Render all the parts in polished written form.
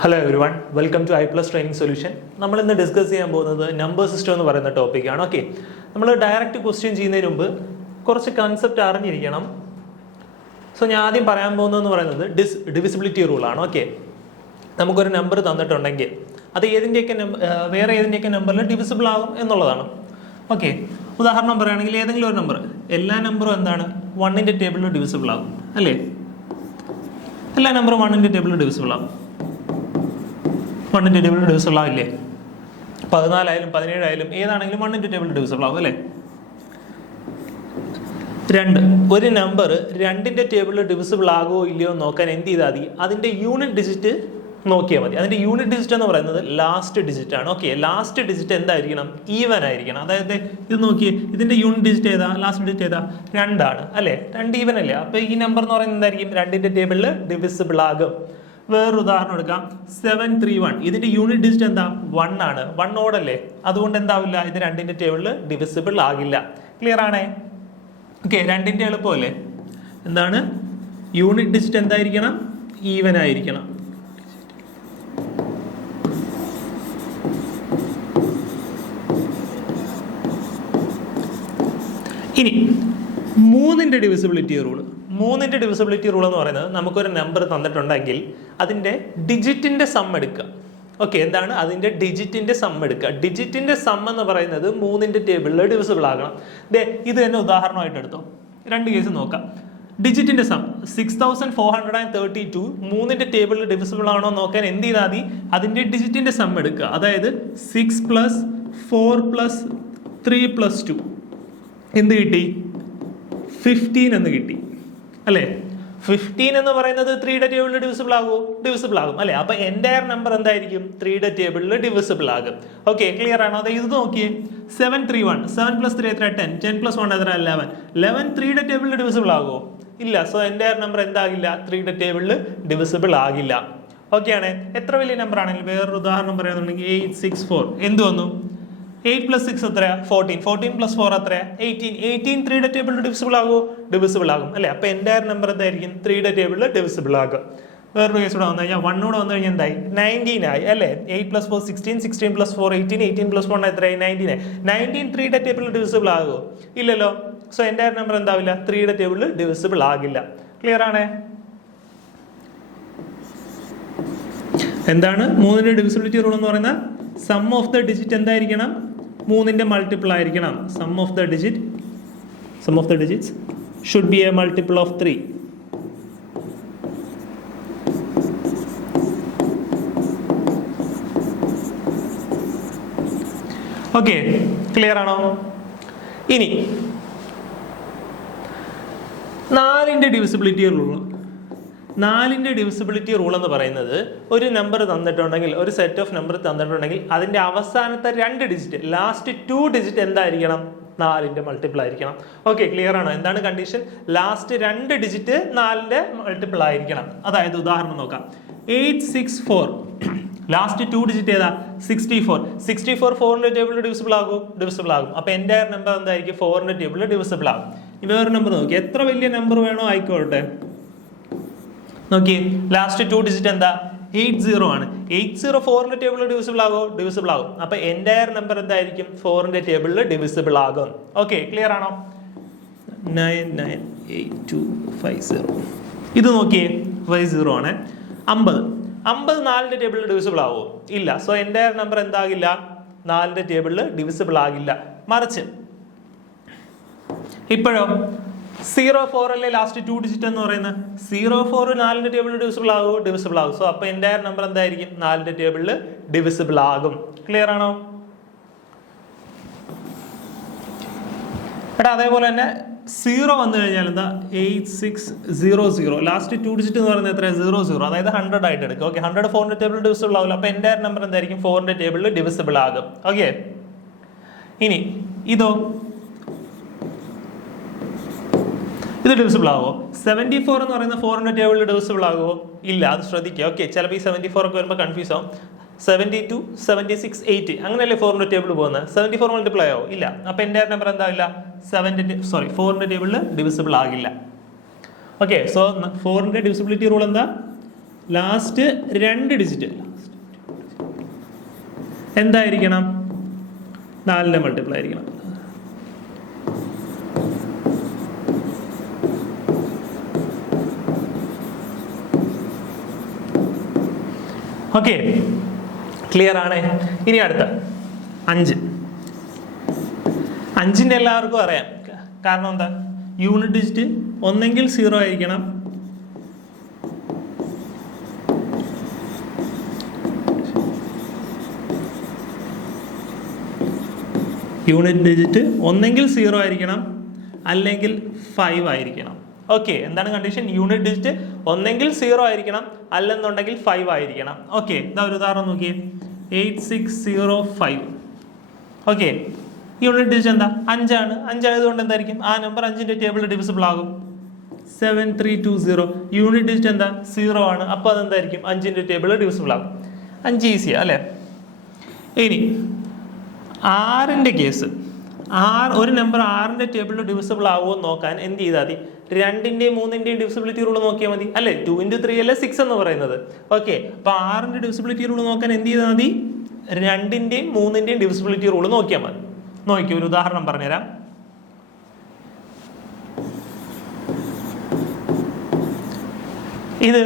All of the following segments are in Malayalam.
Hello everyone, welcome to I+ training solution. നമ്മൾ ഇന്ന് ഡിസ്കസ് ചെയ്യാൻ പോകുന്നത് നമ്പർ സിസ്റ്റം എന്ന് പറയുന്ന ടോപ്പിക്കാണ്. ഓക്കെ, നമ്മൾ ഡയറക്റ്റ് ക്വസ്റ്റ്യൻ ചെയ്യുന്നതിന് മുമ്പ് കുറച്ച് കൺസെപ്റ്റ് അറിഞ്ഞിരിക്കണം. സോ ഞാൻ ആദ്യം പറയാൻ പോകുന്നതെന്ന് പറയുന്നത് ഡിവിസിബിലിറ്റി റൂളാണ്. ഓക്കെ, നമുക്കൊരു നമ്പർ തന്നിട്ടുണ്ടെങ്കിൽ അത് വേറെ ഏതിൻ്റെയൊക്കെ നമ്പറിൽ ഡിവിസിബിൾ ആകും എന്നുള്ളതാണ്. ഓക്കെ, ഉദാഹരണം പറയുകയാണെങ്കിൽ ഏതെങ്കിലും ഒരു നമ്പർ, എല്ലാ നമ്പറും എന്താണ് 1ൻ്റെ ടേബിളിൽ ഡിവിസിബിൾ ആകും അല്ലേ? എല്ലാ നമ്പറും 1ൻ്റെ ടേബിളിൽ ഡിവിസിബിൾ ആകും. 1ൻ്റെ ടേബിളിൽ ഡിവിസിബിൾ ആവില്ലേ? 14 ആയാലും 17 ആയാലും ഏതാണെങ്കിലും 1ൻ്റെ ടേബിളിൽ ഡിവിസിബിൾ ആവും അല്ലേ? ഒരു നമ്പർ 2ൻ്റെ ടേബിളിൽ ഡിവിസിബിൾ ആകുമോ ഇല്ലയോ നോക്കാൻ എന്ത് ചെയ്താൽ മതി? അതിൻ്റെ യൂണിറ്റ് ഡിജിറ്റ് നോക്കിയാൽ മതി. അതിൻ്റെ യൂണിറ്റ് ഡിജിറ്റ് എന്ന് പറയുന്നത് ലാസ്റ്റ് ഡിജിറ്റ് ആണ്. ഓക്കെ, ലാസ്റ്റ് ഡിജിറ്റ് എന്തായിരിക്കണം? ഈവൻ ആയിരിക്കണം. അതായത് ഇത് നോക്കിയേ, ഇതിൻ്റെ യൂണിറ്റ് ഡിജിറ്റ് ഏതാ? ലാസ്റ്റ് ഡിജിറ്റ് ഏതാ? 2 ആണ് അല്ലേ? 2 ഈവൻ അല്ലേ? അപ്പോൾ ഈ നമ്പർ എന്ന് പറയുന്നത് എന്തായിരിക്കും? 2ൻ്റെ ടേബിളിൽ ഡിവിസിബിൾ ആകും. വേറൊരു ഉദാഹരണം എടുക്കാം, 731. ഇതിന്റെ യൂണിറ്റ് ഡിജിറ്റ് എന്താ? 1 ആണ്. 1 ഓടല്ലേ? അതുകൊണ്ട് എന്താവില്ല, ഇത് 2ൻ്റെ ടേബിളിൽ ഡിവിസിബിൾ ആകില്ല. ക്ലിയർ ആണേ? ഓക്കെ, 2ൻ്റെ എളുപ്പമല്ലേ? എന്താണ് യൂണിറ്റ് ഡിജിറ്റ്? എന്തായിരിക്കണം? ഈവൻ ആയിരിക്കണം. ഇനി 3ൻ്റെ ഡിവിസിബിലിറ്റി റൂൾ. 3ൻ്റെ ഡിവിസിബിലിറ്റി റൂൾ എന്ന് പറയുന്നത്, നമുക്കൊരു നമ്പർ തന്നിട്ടുണ്ടെങ്കിൽ അതിൻ്റെ ഡിജിറ്റിൻ്റെ സം എടുക്കുക. ഓക്കെ, എന്താണ്? അതിൻ്റെ ഡിജിറ്റിൻ്റെ സം എടുക്കുക. ഡിജിറ്റിൻ്റെ സം എന്ന് പറയുന്നത് 3ൻ്റെ ടേബിളിൽ ഡിവിസിബിൾ ആകണം. ഇത് തന്നെ ഉദാഹരണമായിട്ട് എടുത്തോ. 2 കേസ് നോക്കാം. ഡിജിറ്റിൻ്റെ സം 6432 3ൻ്റെ ടേബിളിൽ ഡിവിസിബിൾ ആണോ നോക്കാൻ എന്ത് ചെയ്താൽ മതി? അതിൻ്റെ ഡിജിറ്റിൻ്റെ സം എടുക്കുക. അതായത് 6 + 4 + 3 + 2 എന്ത് കിട്ടി? 15 എന്ന് കിട്ടി അല്ലേ? 15 എന്ന് പറയുന്നത് 3യുടെ ടേബിളിൽ ഡിവിസിബിൾ ആകുമോ? ഡിവിസിബിൾ ആകും അല്ലേ? അപ്പൊ എൻ്റയർ നമ്പർ എന്തായിരിക്കും? 3യുടെ ടേബിളിൽ ഡിവിസിബിൾ ആകും. ഓക്കെ, ക്ലിയർ ആണോ? അതെ, ഇത് നോക്കിയേ, 731. 7 + 3 എത്ര? 10. 10 + 1 എത്ര? 11. 11 3യുടെ ടേബിളിൽ ഡിവിസിബിൾ ആകുമോ? ഇല്ല. സോ എൻ്റയർ നമ്പർ എന്താകില്ല? 3യുടെ ടേബിളിൽ ഡിവിസിബിൾ ആകില്ല. ഓക്കെ ആണ്. എത്ര വലിയ നമ്പർ ആണെങ്കിലും, വേറൊരു ഉദാഹരണം പറയാന്നുണ്ടെങ്കിൽ 864 എന്ത് വന്നു? 8 + 6 എത്രയാ? 14. 14 + 4 എത്രയാ? 18. 18 3യുടെ ടേബിളിൽ ഡിവിസിബിൾ ആകുമോ? ഡിവിസിബിൾ ആകും അല്ലേ? അപ്പൊ എൻ്റയർ നമ്പർ എന്തായിരിക്കും? 3യുടെ ടേബിളിൽ ഡിവിസിബിൾ ആകും. വേറൊരു കേസ് കൂടെ വന്നു കഴിഞ്ഞാൽ 1 കൂടെ വന്നു കഴിഞ്ഞാൽ എന്തായി? 19 ആയി അല്ലേ? 8 + 4 16. 16 + 4 18. 18 + 1 എത്രയായി? 19 ആയി. 19 3യുടെ ടേബിളിൽ ഡിവിസിബിൾ ആകുമോ? ഇല്ലല്ലോ. സോ എൻ്റയർ നമ്പർ എന്താവില്ല? 3യുടെ ടേബിളിൽ ഡിവിസിബിൾ ആകില്ല. ക്ലിയർ ആണേ? എന്താണ് 3ൻ്റെ ഡിവിസിബിലിറ്റി റൂൾ എന്ന് പറയുന്നത്? സം ഓഫ് ദ ഡിജിറ്റ് എന്തായിരിക്കണം? 3ൻ്റെ മൾട്ടിപ്പിൾ ആയിരിക്കണം. Sum of the digits should be a multiple of 3. Okay, clear ആണോ? ഇനി 4ൻ്റെ ഡിവിസിബിലിറ്റി റൂൾ. 4ൻ്റെ ഡിവിസിബിലിറ്റി റൂൾ എന്ന് പറയുന്നത്, ഒരു നമ്പർ തന്നിട്ടുണ്ടെങ്കിൽ, ഒരു സെറ്റ് ഓഫ് നമ്പർ തന്നിട്ടുണ്ടെങ്കിൽ അതിൻ്റെ അവസാനത്തെ 2 ഡിജിറ്റ്, ലാസ്റ്റ് 2 ഡിജിറ്റ് എന്തായിരിക്കണം? 4ൻ്റെ മൾട്ടിപ്പിൾ ആയിരിക്കണം. ഓക്കെ, ക്ലിയർ ആണോ? എന്താണ് കണ്ടീഷൻ? ലാസ്റ്റ് 2 ഡിജിറ്റ് 4ൻ്റെ മൾട്ടിപ്പിൾ ആയിരിക്കണം. അതായത് ഉദാഹരണം നോക്കാം, 864 ലാസ്റ്റ് 2 ഡിജിറ്റ് ഏതാ? 64. 64 4ൻ്റെ ടേബിളിൽ ഡിവിസിബിൾ ആകും? ഡിവിസിബിൾ ആകും. അപ്പൊ എൻ്റയർ നമ്പർ എന്തായിരിക്കും? 4ൻ്റെ ടേബിളിൽ ഡിവിസിബിൾ ആകും. വേറൊരു നമ്പർ നോക്കി, എത്ര വലിയ നമ്പർ വേണോ ആയിക്കോട്ടെ. നോക്കിയേ, ലാസ്റ്റ് 2 ഡിജിറ്റ് എന്താ? 80 ആണ്. 80 4ൻ്റെ ടേബിളിൽ ഡിവിസിബിൾ ആകുമോ? ഡിവിസിബിൾ ആകും. അപ്പൊ എൻ്റയർ നമ്പർ എന്തായിരിക്കും? 4ൻ്റെ ടേബിളിൽ ഡിവിസിബിൾ ആകും. ഓക്കെ, ക്ലിയർ ആണോ? 998250. ഇത് നോക്കിയേ, 50 ആണ്. 50 4ൻ്റെ ടേബിളിൽ ഡിവിസിബിൾ ആകുമോ? ഇല്ല. സോ എൻ്റയർ നമ്പർ എന്താകില്ല? 4ൻ്റെ ടേബിളിൽ ഡിവിസിബിൾ ആകില്ല. മറിച്ച് ഇപ്പോഴോ 04 അല്ലേ ലാസ്റ്റ് 2 ഡിജിറ്റ് എന്ന് പറയുന്നത്? 04 4ൻ്റെ ടേബിളിൽ ഡിവിസിബിൾ ആകുമോ? ഡിവിസിബിൾ ആകും. സോ അപ്പൊ എൻ്റയർ നമ്പർ എന്തായിരിക്കും? 4ൻ്റെ ടേബിളിൽ ഡിവിസിബിൾ ആകും. ക്ലിയർ ആണോ? എടാ, അതേപോലെ തന്നെ 0 വന്നു കഴിഞ്ഞാൽ എന്താ? 8600. ലാസ്റ്റ് 2 ഡിജിറ്റ് എന്ന് പറയുന്നത് എത്ര? 00. അതായത് 100 ആയിട്ട് എടുക്കുക. ഓക്കെ, 100 4ൻ്റെ ടേബിളിൽ ഡിവിസിബിൾ ആവില്ല. അപ്പൊ എൻ്റയർ നമ്പർ എന്തായിരിക്കും? 4ൻ്റെ ടേബിളിൽ ഡിവിസിബിൾ ആകും. ഓക്കെ, ഇനി ഇത് ഡിവിസിബിൾ ആകുമോ? 74 എന്ന് പറയുന്ന 4ൻ്റെ ടേബിളിൽ ഡിവിസിബിൾ ആകുമോ? ഇല്ല. അത് ശ്രദ്ധിക്കുക. ഓക്കെ, ചിലപ്പോൾ ഈ 74 ഒക്കെ വരുമ്പോൾ കൺഫ്യൂസ് ആവും. 72 76 8 അങ്ങനെയല്ലേ 4ൻ്റെ ടേബിൾ പോകുന്നത്? 74 മൾട്ടിപ്ലൈ ആവും? ഇല്ല. അപ്പൊ എൻ്റയർ നമ്പർ എന്താവില്ല? 4ൻ്റെ ടേബിളിൽ ഡിവിസിബിൾ ആകില്ല. ഓക്കെ, സോ 4ൻ്റെ ഡിവിസിബിലിറ്റി റൂൾ എന്താ? ലാസ്റ്റ് 2 ഡിജിറ്റ് എന്തായിരിക്കണം? 4ന്റെ മൾട്ടിപ്പിൾ ആയിരിക്കണം. ഓക്കെ, ക്ലിയർ ആണ്. ഇനി അടുത്ത 5. 5ന്റെ എല്ലാവർക്കും അറിയാം. കാരണം എന്താ? യൂണിറ്റ് ഡിജിറ്റ് ഒന്നെങ്കിൽ 0 ആയിരിക്കണം, യൂണിറ്റ് ഡിജിറ്റ് ഒന്നെങ്കിൽ 0 ആയിരിക്കണം അല്ലെങ്കിൽ 5 ആയിരിക്കണം. ഓക്കെ, എന്താണ് കണ്ടീഷൻ? യൂണിറ്റ് ഡിജിറ്റ് ഒന്നെങ്കിൽ 0 ആയിരിക്കണം അല്ലെന്നുണ്ടെങ്കിൽ 5 ആയിരിക്കണം. ഓക്കെ, ഇതാ ഒരു ഉദാഹരണം നോക്കിയേ. 8605. ഓക്കെ, യൂണിറ്റ് ഡിജിറ്റ് എന്താ? 5 ആണ്. 5 ആയതുകൊണ്ട് എന്തായിരിക്കും? ആ നമ്പർ 5ന്റെ ടേബിൾ ഡിവിസിബിൾ ആകും. 7320. യൂണിറ്റ് ഡിജിറ്റ് എന്താ? 0 ആണ്. അപ്പോൾ അതെന്തായിരിക്കും? 5ന്റെ ടേബിൾ ഡിവിസിബിൾ ആകും. 5 ഈസിയാ അല്ലേ? ഇനി 6ന്റെ കേസ്. ഒരു നമ്പർ 6ന്റെ ടേബിളിൽ ഡിവിസിബിൾ ആവുമോ നോക്കാൻ എന്ത് ചെയ്താൽ മതി? 2ന്റെയും 3ന്റെയും ഡിവിസിബിലിറ്റി റൂൾ നോക്കിയാൽ മതി അല്ലേ? 2 × 3 അല്ലേ 6 എന്ന് പറയുന്നത്. ഓക്കെ, അപ്പൊ 6ന്റെ ഡിവിസിബിലിറ്റി റൂൾ നോക്കാൻ എന്ത് ചെയ്താൽ മതി? 2ന്റെയും 3ന്റെയും ഡിവിസിബിലിറ്റി റൂൾ നോക്കിയാൽ മതി. നോക്കി ഒരു ഉദാഹരണം പറഞ്ഞുതരാം. ഇത്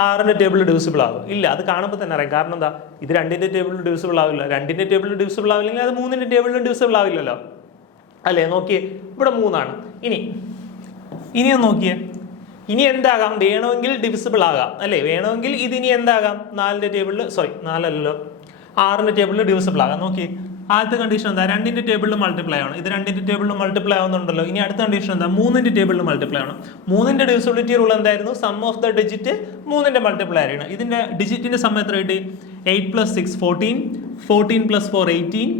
6ന്റെ ടേബിളിൽ ഡിവിസിബിൾ ആകും? ഇല്ല, അത് കാണുമ്പോൾ തന്നെ അറിയാം. കാരണം എന്താ? ഇത് 2ന്റെ ടേബിളിൽ ഡിവിസിബിൾ ആവില്ല. 2ന്റെ ടേബിളിൽ ഡിവിസിബിൾ ആവില്ലെങ്കിൽ അത് 3ന്റെ ടേബിളിൽ ഡിവിസിബിൾ ആവില്ലല്ലോ അല്ലേ? നോക്കിയേ, ഇവിടെ 3 ആണ്. ഇനി നോക്കിയേ, ഇനി എന്താകാം? വേണമെങ്കിൽ ഡിവിസിബിൾ ആകാം അല്ലേ? വേണമെങ്കിൽ ഇതിനി എന്താകാം? 4ന്റെ ടേബിളിൽ, സോറി 4 അല്ലല്ലോ, 6ന്റെ ടേബിളിൽ ഡിവിസിബിൾ ആകാം. നോക്കി, ആദ്യത്തെ കണ്ടീഷൻ എന്താ? 2ന്റെ ടേബിളിൽ മൾട്ടിപ്ലൈ ആണ്. ഇത് 2ന്റെ ടേബിളിൽ മൾട്ടിപ്ലൈ ആവുന്നുണ്ടല്ലോ. ഇനി അടുത്ത കണ്ടീഷൻ എന്താ? 3ന്റെ ടേബിളിൽ മൾട്ടിപ്ലൈ ആണ്. 3ന്റെ ഡിവിസിബിലിറ്റി റൂൾ എന്തായിരുന്നു? സം ഓഫ് ദ ഡിജിറ്റ് 3ന്റെ മൾട്ടിപ്ലൈ ആയിരിക്കണം. ഇതിന്റെ ഡിജിറ്റിന്റെ സം എത്ര കിട്ടി? 8 + 6 14, 14 + 4 18,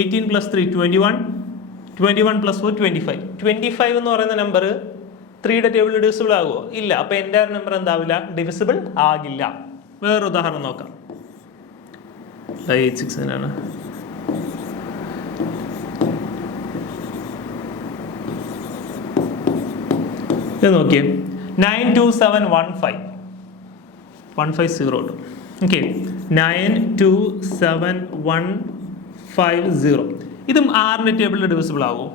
18 + 3 21, 21 + 4 25. 25 എന്ന് പറയുന്ന നമ്പർ 3യുടെ ടേബിളിൽ ഡിവിസിബിൾ ആകുമോ? ഇല്ല. അപ്പൊ എൻ്റെ നമ്പർ എന്താവില്ല? ഡിവിസിബിൾ ആകില്ല. വേറൊരു ഉദാഹരണം നോക്കാം. 86 ആണ്. ഇത് നോക്കിയേ, 92715 150. ഓക്കെ, 92715. ഇതും 6ന്റെ ടേബിളിൽ ഡിവിസിബിൾ ആകുമോ?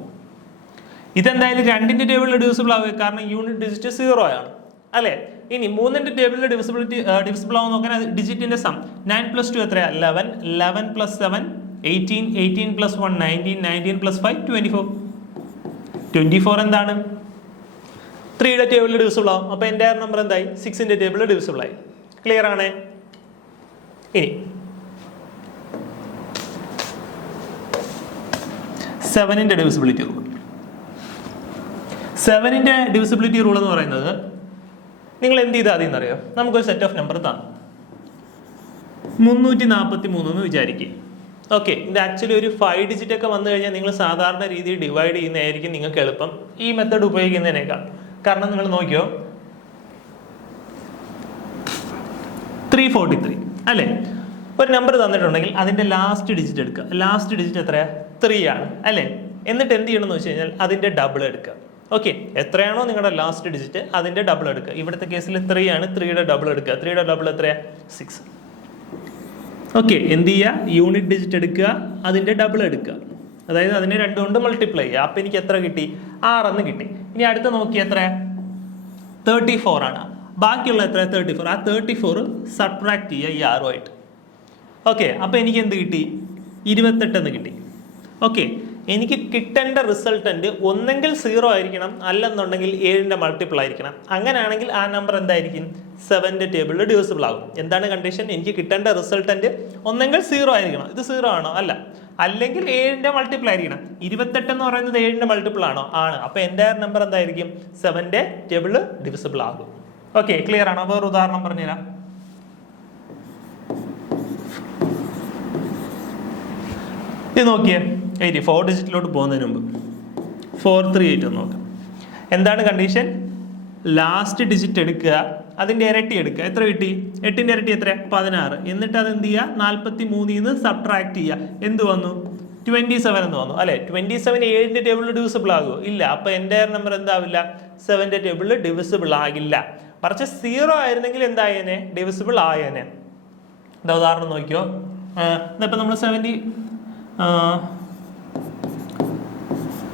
ഇതെന്തായാലും 2ന്റെ ടേബിളിൽ ഡിവിസിബിൾ ആവുക, കാരണം യൂണിറ്റ് ഡിജിറ്റ് 0 ആണ് അല്ലേ? ഇനി 3ന്റെ ടേബിളിൽ ഡിവിസിബിൾ ആവും നോക്കാൻ ഡിജിറ്റിന്റെ സം. 9 + 2 എത്രയാ? 11, 11 + 7 18, 18 + 1 19, 19 + 5 24. 24 എന്താണ്? 3യുടെ ടേബിളിൽ ഡിവിസിബിൾ ആവും. അപ്പൊ എൻ്റെ നമ്പർ എന്തായി? 6ന്റെ ടേബിളിൽ ഡിവിസിബിൾ ആയി. ക്ലിയർ ആണേ? ഇനി 7ന്റെ ഡിവിസിബിലിറ്റി റൂൾ. 7ന്റെ ഡിവിസിബിലിറ്റി റൂൾ എന്ന് പറയുന്നത്, നിങ്ങൾ എന്ത് ചെയ്താൽ മതി എന്നറിയോ? നമുക്കൊരു സെറ്റ് ഓഫ് നമ്പർ തന്നു 343 എന്ന് വിചാരിക്കുക. ഓക്കെ, ഇത് ആക്ച്വലി ഒരു 5 ഡിജിറ്റ് ഒക്കെ വന്നു കഴിഞ്ഞാൽ നിങ്ങൾ സാധാരണ രീതിയിൽ ഡിവൈഡ് ചെയ്യുന്നതായിരിക്കും നിങ്ങൾക്ക് എളുപ്പം ഈ മെത്തേഡ് ഉപയോഗിക്കുന്നതിനേക്കാൾ. കാരണം നിങ്ങൾ നോക്കിയോ, 343 അല്ലേ? ഒരു നമ്പർ തന്നിട്ടുണ്ടെങ്കിൽ അതിന്റെ ലാസ്റ്റ് ഡിജിറ്റ് എടുക്കുക. ലാസ്റ്റ് ഡിജിറ്റ് എത്രയാ? 3 ആണ് അല്ലേ? എന്നിട്ട് എന്ത് ചെയ്യണമെന്ന് വെച്ച് കഴിഞ്ഞാൽ അതിന്റെ ഡബിൾ എടുക്കുക. ഓക്കെ, എത്രയാണോ നിങ്ങളുടെ ലാസ്റ്റ് ഡിജിറ്റ് അതിന്റെ ഡബിൾ എടുക്കുക. ഇവിടുത്തെ കേസിൽ 3 ആണ്, 3യുടെ ഡബിൾ എടുക്കുക. 3യുടെ ഡബിൾ എത്രയാ? 6. ഓക്കെ, എന്ത് ചെയ്യുക? യൂണിറ്റ് ഡിജിറ്റ് എടുക്കുക, അതിന്റെ ഡബിൾ എടുക്കുക. അതായത് അതിനെ 2 കൊണ്ട് മൾട്ടിപ്ലൈ ചെയ്യുക. അപ്പൊ എനിക്ക് എത്ര കിട്ടി? 6 എന്ന് കിട്ടി. ഇനി അടുത്ത നോക്കി, എത്ര? 34 ആണ്. ബാക്കിയുള്ള എത്ര? 34. ആ 34 സബ്ട്രാക്ട് ചെയ്യുക ഈ 6 ആയിട്ട്. ഓക്കെ, അപ്പൊ എനിക്ക് എന്ത് കിട്ടി? 28 എന്ന് കിട്ടി. ഓക്കെ, എനിക്ക് കിട്ടേണ്ട റിസൾട്ടന്റ് ഒന്നെങ്കിൽ 0 ആയിരിക്കണം അല്ലെന്നുണ്ടെങ്കിൽ 7ന്റെ മൾട്ടിപ്പിൾ ആയിരിക്കണം. അങ്ങനെയാണെങ്കിൽ ആ നമ്പർ എന്തായിരിക്കും? 7ന്റെ ടേബിളിൽ ഡിവിസിബിൾ ആകും. എന്താണ് കണ്ടീഷൻ? എനിക്ക് കിട്ടേണ്ട റിസൾട്ടന്റ് ഒന്നെങ്കിൽ 0 ആയിരിക്കണം. ഇത് 0 ആണോ? അല്ല. അല്ലെങ്കിൽ 7ന്റെ മൾട്ടിപ്പിൾ ആയിരിക്കണം. 28 എന്ന് പറയുന്നത് 7ന്റെ മൾട്ടിപ്പിൾ ആണോ? ആണ്. അപ്പൊ എൻ്റെ നമ്പർ എന്തായിരിക്കും? 7ന്റെ ടേബിളിൽ ഡിവിസിബിൾ ആകും. ഓക്കെ, ക്ലിയർ ആണോ? വേറെ ഉദാഹരണം പറഞ്ഞുതരാം. ഇത് നോക്കിയേ, 4 ഡിജിറ്റിലോട്ട് പോകുന്നതിന് മുമ്പ് 438 ഒന്ന് നോക്കാം. എന്താണ് കണ്ടീഷൻ? ലാസ്റ്റ് ഡിജിറ്റ് എടുക്കുക, അതിന്റെ ഇരട്ടി എടുക്കുക. എത്ര കിട്ടി? 8ന്റെ ഇരട്ടി എത്ര? 16. എന്നിട്ട് അത് എന്ത് ചെയ്യുക? 43 സബ്ട്രാക്ട് ചെയ്യുക. എന്ത് വന്നു? 27 എന്ന് വന്നു അല്ലെ? 27 7ന്റെ ടേബിളിൽ ഡിവിസിബിൾ ആകുമോ? ഇല്ല. അപ്പൊ എൻ്റെ നമ്പർ എന്താവില്ല? 7ന്റെ ടേബിളിൽ ഡിവിസിബിൾ ആകില്ല. മറിച്ച് 0 ആയിരുന്നെങ്കിൽ എന്തായേനെ? ഡിവിസിബിൾ ആയേനെ. എന്താ ഉദാഹരണം നോക്കിയോ, ഇതിപ്പോൾ നമ്മൾ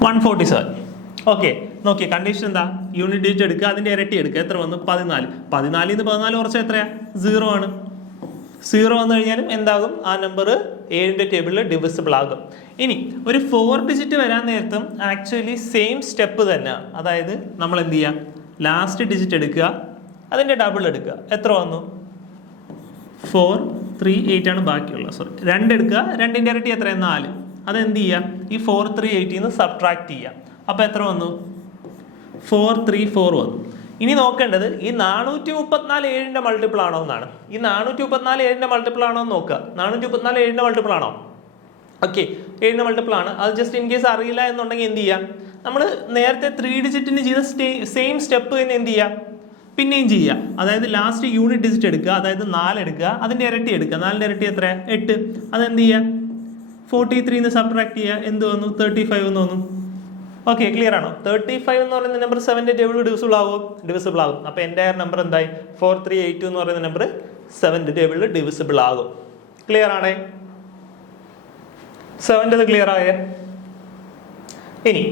147. ഓക്കെ, നോക്കിയേ കണ്ടീഷൻ എന്താ? യൂണിറ്റ് ഡിജിറ്റ് എടുക്കുക, അതിൻ്റെ ഇരട്ടി എടുക്കുക. എത്ര വന്നു? 14. 14 14 കുറച്ച് എത്രയാ? 0 ആണ്. 0 വന്നു കഴിഞ്ഞാലും എന്താകും? ആ നമ്പർ 7ന്റെ ടേബിളിൽ ഡിവിസിബിൾ ആകും. ഇനി ഒരു 4 ഡിജിറ്റ് വരാൻ നേരത്തും ആക്ച്വലി സെയിം സ്റ്റെപ്പ് തന്നെ. അതായത് നമ്മൾ എന്ത് ചെയ്യുക? ലാസ്റ്റ് ഡിജിറ്റ് എടുക്കുക, അതിൻ്റെ ഡബിൾ എടുക്കുക. എത്ര വന്നു? 4 3 8 ആണ് ബാക്കിയുള്ളത്. സോറി, 2 എടുക്കുക, 2ന്റെ ഇരട്ടി എത്രയാണ്? 4. അതെന്ത് ചെയ്യുക? ഈ 4 3 8 നിന്ന് സബ്ട്രാക്ട് ചെയ്യുക. അപ്പോൾ എത്ര വന്നു? 4 3 4 വന്നു. ഇനി നോക്കേണ്ടത് ഈ 434 7ന്റെ മൾട്ടിപ്പിൾ ആണോ എന്നാണ്. ഈ 434 7ന്റെ മൾട്ടിപ്പിൾ ആണോ എന്ന് നോക്കുക. 434 7ന്റെ മൾട്ടിപ്പിൾ ആണോ? ഓക്കെ, 7ന്റെ മൾട്ടിപ്പിൾ ആണ്. അത് ജസ്റ്റ് ഇൻ കേസ് അറിയില്ല എന്നുണ്ടെങ്കിൽ എന്ത് ചെയ്യാം? നമ്മൾ നേരത്തെ 3 ഡിജിറ്റിന് ചെയ്ത സെയിം സ്റ്റെപ്പ് തന്നെ എന്ത് ചെയ്യാം? പിന്നെയും ചെയ്യുക. അതായത് ലാസ്റ്റ് യൂണിറ്റ് ഡിജിറ്റ് എടുക്കുക, അതായത് 4 എടുക്കുക, അതിൻ്റെ ഇരട്ടി എടുക്കുക. 4ന്റെ ഇരട്ടി എത്ര? 8. അതെന്ത് ചെയ്യുക? 43 സബ്ട്രാക്ട് ചെയ്യുക. എന്ത് വന്നു? 35 എന്ന് വന്നു. ഓക്കെ, ക്ലിയർ ആണോ? 35 എന്ന് പറയുന്ന നമ്പർ 7ന്റെ ടേബിൾ ഡിവിസിബിൾ ആകും. ഡിവിസിബിൾ ആകും. അപ്പോൾ എൻ്റെ നമ്പർ എന്തായി? 4382 എന്ന് പറയുന്ന നമ്പർ 7ന്റെ ടേബിളിൽ ഡിവിസിബിൾ ആകും. ക്ലിയർ ആണേ? 7ന്റെ ക്ലിയർ ആയേ? ഇനി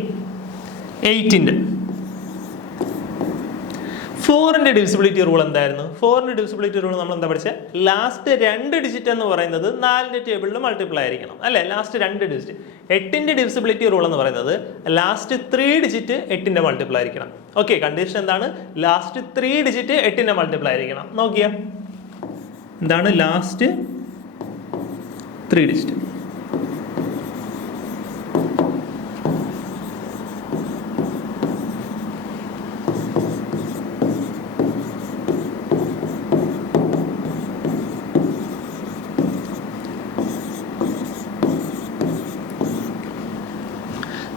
8ന്റെ 4ന്റെ ഡിവിസിബിലിറ്റി റൂൾ എന്തായിരുന്നു? 4ന്റെ ഡിവിസിബിലിറ്റി റൂൾ നമ്മൾ എന്താ പഠിച്ചത്? ലാസ്റ്റ് 2 ഡിജിറ്റ് എന്ന് പറയുന്നത് 4ന്റെ ടേബിളിൽ മൾട്ടിപ്ലൈ ആയിരിക്കണം, അല്ലെ? Last 2 digit. 8ന്റെ ഡിവിസിബിലിറ്റി റൂൾ എന്ന് പറയുന്നത് ലാസ്റ്റ് 3 ഡിജിറ്റ് 8ന്റെ മൾട്ടിപ്ലൈ ആയിരിക്കണം. ഓക്കെ, കണ്ടീഷൻ എന്താണ്? ലാസ്റ്റ് 3 ഡിജിറ്റ് 8ന്റെ മൾട്ടിപ്ലൈ ആയിരിക്കണം. നോക്കിയാ എന്താണ്? Last 3 digit.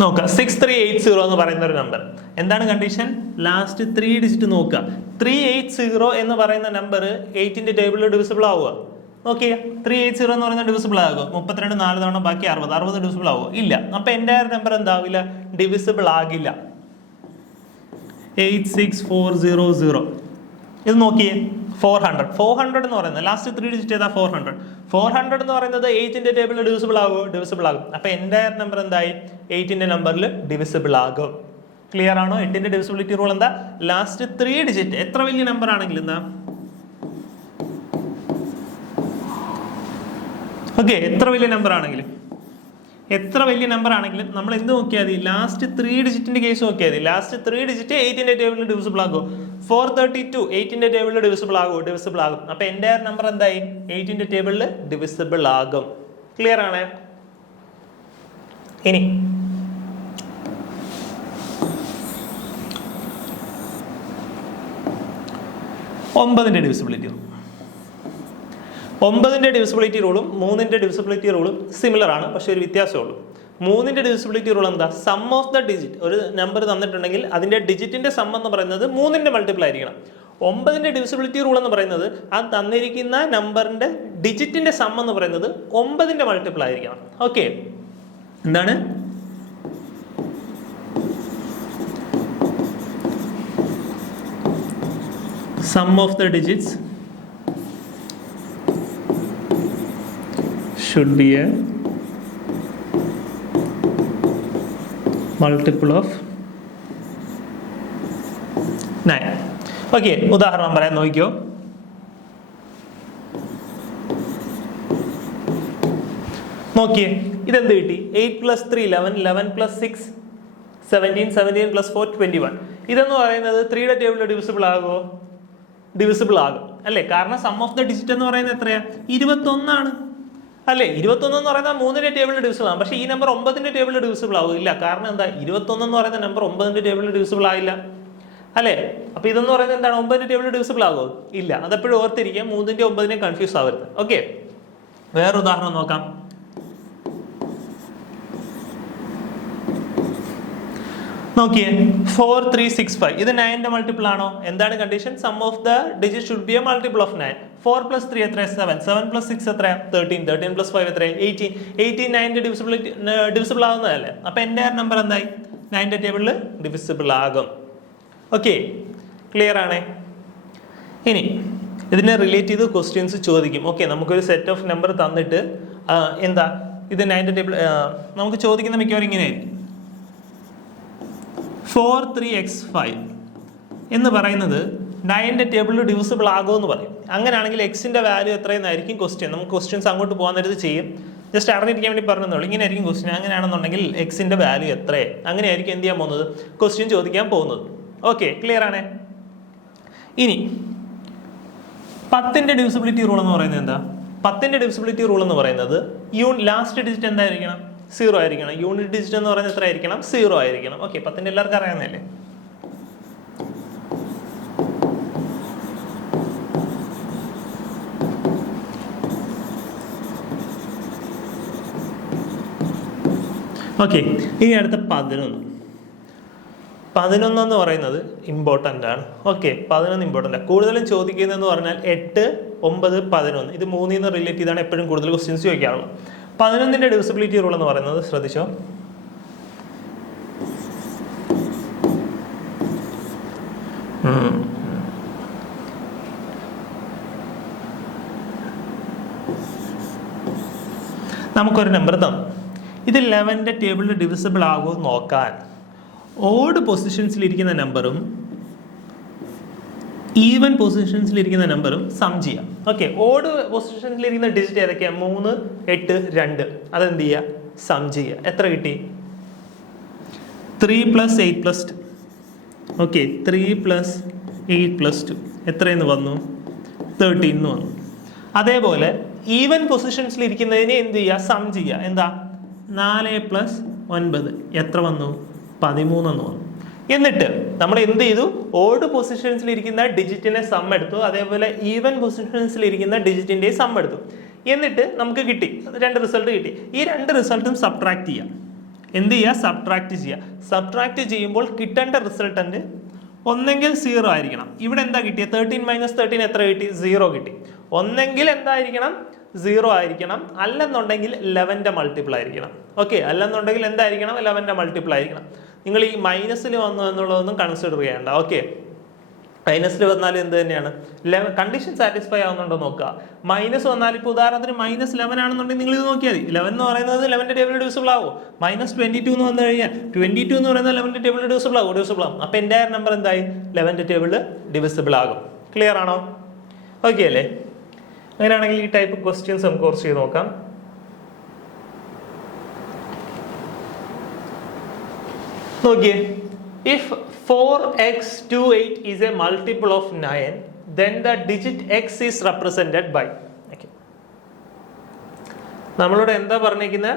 നോക്കുക, 6380 എന്ന് പറയുന്ന ഒരു നമ്പർ. എന്താണ് കണ്ടീഷൻ? ലാസ്റ്റ് 3 ഡിജിറ്റ് നോക്കുക. 380 എന്ന് പറയുന്ന നമ്പർ 8ന്റെ ടേബിളിൽ ഡിവിസിബിൾ ആവുക. നോക്കിയാ, 380 എന്ന് പറയുന്ന ഡിവിസിബിൾ ആകും. 32 4 തവണ ബാക്കി 60 ഡിവിസിബിൾ ആവുക? ഇല്ല. അപ്പൊ എൻ്റെ നമ്പർ എന്താവില്ല? ഡിവിസിബിൾ ആകില്ല. 86400. ഇത് നോക്കിയേ, 400 എന്ന് പറയുന്നത് ലാസ്റ്റ് 3 ഡിജിറ്റ് ഏതാ? 400 എന്ന് പറയുന്നത് 8ന്റെ ടേബിളിൽ ഡിവിസിബിൾ ആകുമോ? ഡിവിസിബിൾ ആകും. അപ്പൊ എൻ്റെ നമ്പർ എന്തായി? 8ന്റെ നമ്പറിൽ ഡിവിസിബിൾ ആകും. ക്ലിയർ ആണോ? 8ന്റെ ഡിവിസിബിലിറ്റി റൂൾ എന്താ? ലാസ്റ്റ് 3 ഡിജിറ്റ് എത്ര വലിയ നമ്പർ ആണെങ്കിലും എന്താ? ഓക്കെ, എത്ര വലിയ നമ്പർ ആണെങ്കിലും നമ്മൾ എന്ത് നോക്കിയാൽ മതി? ലാസ്റ്റ് 3 ഡിജിറ്റിന്റെ കേസ് നോക്കിയാൽ മതി. ലാസ്റ്റ് 3 ഡിജിറ്റ് 8ന്റെ ടേബിളിൽ ഡിവിസിബിൾ ആകുമോ? 432 8ന്റെ ടേബിളിൽ ഡിവിസിബിൾ ആകുമോ? ഡിവിസിബിൾ ആകും. അപ്പൊ എൻ്റെ നമ്പർ എന്തായി? 8ന്റെ ടേബിളിൽ ഡിവിസിബിൾ ആകും. ക്ലിയർ ആണ്? ഇനി 9ന്റെ ഡിവിസിബിലിറ്റി റൂൾ. 9ന്റെ ഡിവിസിബിലിറ്റി റൂളും 3ന്റെ ഡിവിസിബിലിറ്റി റൂളും സിമിലർ ആണ്, പക്ഷെ ഒരു വ്യത്യാസമേ ഉള്ളൂ. 3ന്റെ ഡിവിസിബിലിറ്റി റൂൾ എന്താ? Sum of the digit. ഒരു നമ്പർ തന്നിട്ടുണ്ടെങ്കിൽ അതിന്റെ ഡിജിറ്റിന്റെ സം എന്ന് പറയുന്നത് 3ന്റെ മൾട്ടിപ്പിൾ ആയിരിക്കണം. 9ന്റെ ഡിവിസിബിലിറ്റി റൂൾ എന്ന് പറയുന്നത് ആ തന്നിരിക്കുന്ന നമ്പറിന്റെ ഡിജിറ്റിന്റെ സം എന്ന് പറയുന്നത് 9ന്റെ മൾട്ടിപ്പിൾ ആയിരിക്കണം. ഓക്കെ, എന്താണ്? Sum of the digits should be a multiple of 9. Okay, ഉദാഹരണം പറയാൻ നോക്കിയോ. നോക്കിയേ, ഇതെന്ത് കിട്ടി? 8 + 3 11, 11 + 6 17, 17 + 4 21. ഇതെന്ന് പറയുന്നത് 3യുടെ ടേബിളിൽ ഡിവിസിബിൾ ആകുമോ? ഡിവിസിബിൾ ആകും, അല്ലേ? കാരണം സം ഓഫ് ദ ഡിജിറ്റ് എന്ന് പറയുന്നത് എത്രയാ? 21 ആണ്, അല്ലേ? 21 എന്ന് പറയുന്നത് 3ന്റെ ടേബിളിൽ ഡിവിസിബിൾ ആണ്. പക്ഷേ ഈ നമ്പർ 9ന്റെ ടേബിളിൽ ഡിവിസിബിൾ ആവില്ല. കാരണം എന്താ? 21 എന്ന് പറയുന്ന നമ്പർ 9ന്റെ ടേബിളിൽ ഡിവിസിബിൾ ആയില്ല, അല്ലേ? അപ്പൊ ഇതെന്ന് പറയുന്നത് എന്താണ്? 9ന്റെ ടേബിളിൽ ഡിവിസിബിൾ ആകുമോ? ഇല്ല. അതെപ്പോഴും ഓർത്തിരിക്കുക, 3ന്റെ 9നെ കൺഫ്യൂസ് ആവരുത്. ഓക്കെ, വേറെ ഉദാഹരണം നോക്കാം. നോക്കിയേ, 4365. ഇത് 9ന്റെ മൾട്ടിപ്പിൾ ആണോ? എന്താണ് condition? Sum of the digit should be a multiple of 9. 4 + 3 എത്ര? 7. 7 + 6 എത്ര? 13. 13 + 5 എത്ര? 18. 18 9ന്റെ ഡിവിസിബിൾ ആവുന്നതല്ലേ? അപ്പൊ എൻ്റെ നമ്പർ എന്തായി? 9ന്റെ ടേബിളിൽ ഡിവിസിബിൾ ആകും. ഓക്കെ, ക്ലിയർ ആണേ? ഇനി ഇതിനെ റിലേറ്റ് ചെയ്ത് ക്വസ്റ്റ്യൻസ് ചോദിക്കും. ഓക്കെ, നമുക്കൊരു സെറ്റ് ഓഫ് നമ്പർ തന്നിട്ട് എന്താ ഇത് 9ന്റെ ടേബിൾ നമുക്ക് ചോദിക്കുന്ന മിക്കവാറും ഇങ്ങനെയായിരിക്കും. 4 3x5 എന്ന് പറയുന്നത് 9ന്റെ ടേബിളിൽ ഡിവിസിബിൾ ആകുമെന്ന് പറയും. അങ്ങനെയാണെങ്കിൽ എക്സിന്റെ വാല്യൂ എത്രയെന്നായിരിക്കും ക്വസ്റ്റ്യൻ. നമുക്ക് ക്വസ്റ്റ്യൻസ് അങ്ങോട്ട് പോകാൻ നേരത്ത് ചെയ്യും. ജസ്റ്റ് അറിഞ്ഞിരിക്കാൻ വേണ്ടി പറഞ്ഞതേ ഉള്ളൂ. ഇങ്ങനെ ആയിരിക്കും ക്വസ്റ്റ്യൻ. അങ്ങനെയാണെന്നുണ്ടെങ്കിൽ എക്സിന്റെ വാല്യൂ എത്രയാണ്, അങ്ങനെയായിരിക്കും എന്ത് ചെയ്യാൻ പോകുന്നത്, ക്വസ്റ്റ്യൻ ചോദിക്കാൻ പോകുന്നത്. ഓക്കെ, ക്ലിയർ ആണേ. ഇനി 10ന്റെ ഡിവിസിബിലിറ്റി റൂൾ എന്ന് പറയുന്നത് എന്താ? 10ന്റെ ഡിവിസിബിലിറ്റി റൂൾ എന്ന് പറയുന്നത് ലാസ്റ്റ് ഡിജിറ്റ് എന്തായിരിക്കണം? 0 ആയിരിക്കണം. യൂണിറ്റ് ഡിജിറ്റ് എന്ന് പറയുന്നത് എത്ര ആയിരിക്കണം? 0 ആയിരിക്കണം. ഓക്കെ, 10ന്റെ എല്ലാവർക്കും അറിയാവുന്നതല്ലേ. ഓക്കെ, ഇനി അടുത്ത 11 എന്ന് പറയുന്നത് ഇമ്പോർട്ടൻ്റ് ആണ്. ഓക്കെ, 11 ഇമ്പോർട്ടൻ്റ് ആണ്. കൂടുതലും ചോദിക്കുന്നതെന്ന് പറഞ്ഞാൽ 8, 9, 11 ഇത് 3 റിലേറ്റ് ചെയ്താണ് എപ്പോഴും കൂടുതൽ ക്വസ്റ്റ്യൻസ് ചോദിക്കാറുള്ളത്. 11ന്റെ ഡിവിസിബിലിറ്റി റൂൾ എന്ന് പറയുന്നത് ശ്രദ്ധിച്ചോ. നമുക്കൊരു നമ്പർ തന്നു, ഇത് 11ന്റെ ടേബിളിൽ ഡിവിസിബിൾ ആകുമോ നോക്കാൻ ഓഡ് പൊസിഷൻസിലിരിക്കുന്ന നമ്പറും ഈവൻ പൊസിഷൻസിലിരിക്കുന്ന നമ്പറും സം ചെയ്യാം. ഓക്കെ, ഓഡ് പൊസിഷൻസിലിരിക്കുന്ന ഡിജിറ്റ് ഏതൊക്കെയാണ്? 3, 8, 2. അതെന്ത് ചെയ്യുക? സം ചെയ്യുക. എത്ര കിട്ടി? 3 + 8 + 2. ഓക്കെ, 3 + 8 + 2 എത്രയെന്ന് വന്നു? 13 എന്ന് വന്നു. അതേപോലെ ഈവൻ പൊസിഷൻസിലിരിക്കുന്നതിനെ എന്ത് ചെയ്യുക? സം ചെയ്യുക. എന്താ? 4 + 9 എത്ര വന്നു? 13 എന്ന് വന്നു. എന്നിട്ട് നമ്മൾ എന്ത് ചെയ്തു? ഓഡ് പൊസിഷൻസിലിരിക്കുന്ന ഡിജിറ്റിനെ സം എടുത്തു, അതേപോലെ ഈവൻ പൊസിഷൻസിലിരിക്കുന്ന ഡിജിറ്റിൻ്റെ സം എടുത്തു. എന്നിട്ട് നമുക്ക് കിട്ടി 2 റിസൾട്ട് കിട്ടി. ഈ 2 റിസൾട്ടും സബ്ട്രാക്ട് ചെയ്യാം. എന്ത് ചെയ്യുക? സബ്ട്രാക്ട് ചെയ്യുക. സബ്ട്രാക്ട് ചെയ്യുമ്പോൾ കിട്ടേണ്ട റിസൾട്ടന്റ് ഒന്നെങ്കിൽ 0 ആയിരിക്കണം. ഇവിടെ എന്താ കിട്ടിയത്? 13 - 13 എത്ര കിട്ടി? 0 കിട്ടി. ഒന്നെങ്കിൽ എന്തായിരിക്കണം? 0 ആയിരിക്കണം, അല്ലെന്നുണ്ടെങ്കിൽ 11ന്റെ മൾട്ടിപ്പിൾ ആയിരിക്കണം. ഓക്കെ, അല്ലെന്നുണ്ടെങ്കിൽ എന്തായിരിക്കണം? 11ന്റെ മൾട്ടിപ്പിൾ ആയിരിക്കണം. നിങ്ങൾ ഈ മൈനസിൽ വന്നു എന്നുള്ളതൊന്നും കൺസിഡർ ചെയ്യേണ്ട. ഓക്കെ, മൈനസിൽ വന്നാലും എന്ത് തന്നെയാണ്? കണ്ടീഷൻ സാറ്റിസ്ഫൈ ആവുന്നുണ്ടോ നോക്കുക. മൈനസ് വന്നാൽ ഇപ്പോൾ ഉദാഹരണത്തിന് -11 ആണെന്നുണ്ടെങ്കിൽ നിങ്ങൾ ഇത് നോക്കിയാൽ മതി. 11 എന്ന് പറയുന്നത് 11ന്റെ ടേബിളിൽ ഡിവിസിബിൾ ആവും. -22 എന്ന് വന്നു കഴിഞ്ഞാൽ 22 എന്ന് പറയുന്നത് 11ന്റെ ടേബിളിൽ ഡിവിസിബിൾ ആവും. അപ്പോൾ എൻ്റെ നമ്പർ എന്തായി? 11ന്റെ ടേബിളിൽ ഡിവിസിബിൾ ആകും. ക്ലിയർ ആണോ? ഓക്കെ അല്ലേ? അങ്ങനെയാണെങ്കിൽ ഈ ടൈപ്പ് ക്വസ്റ്റ്യൻസ് നമുക്ക് കുറച്ച് ചെയ്ത് നോക്കാം. നോക്കിയേ, if 4x28 is a multiple of 9, then the digit x is represented by. Okay, നമ്മളോട് എന്താ പറഞ്ഞിരിക്കുന്നത്?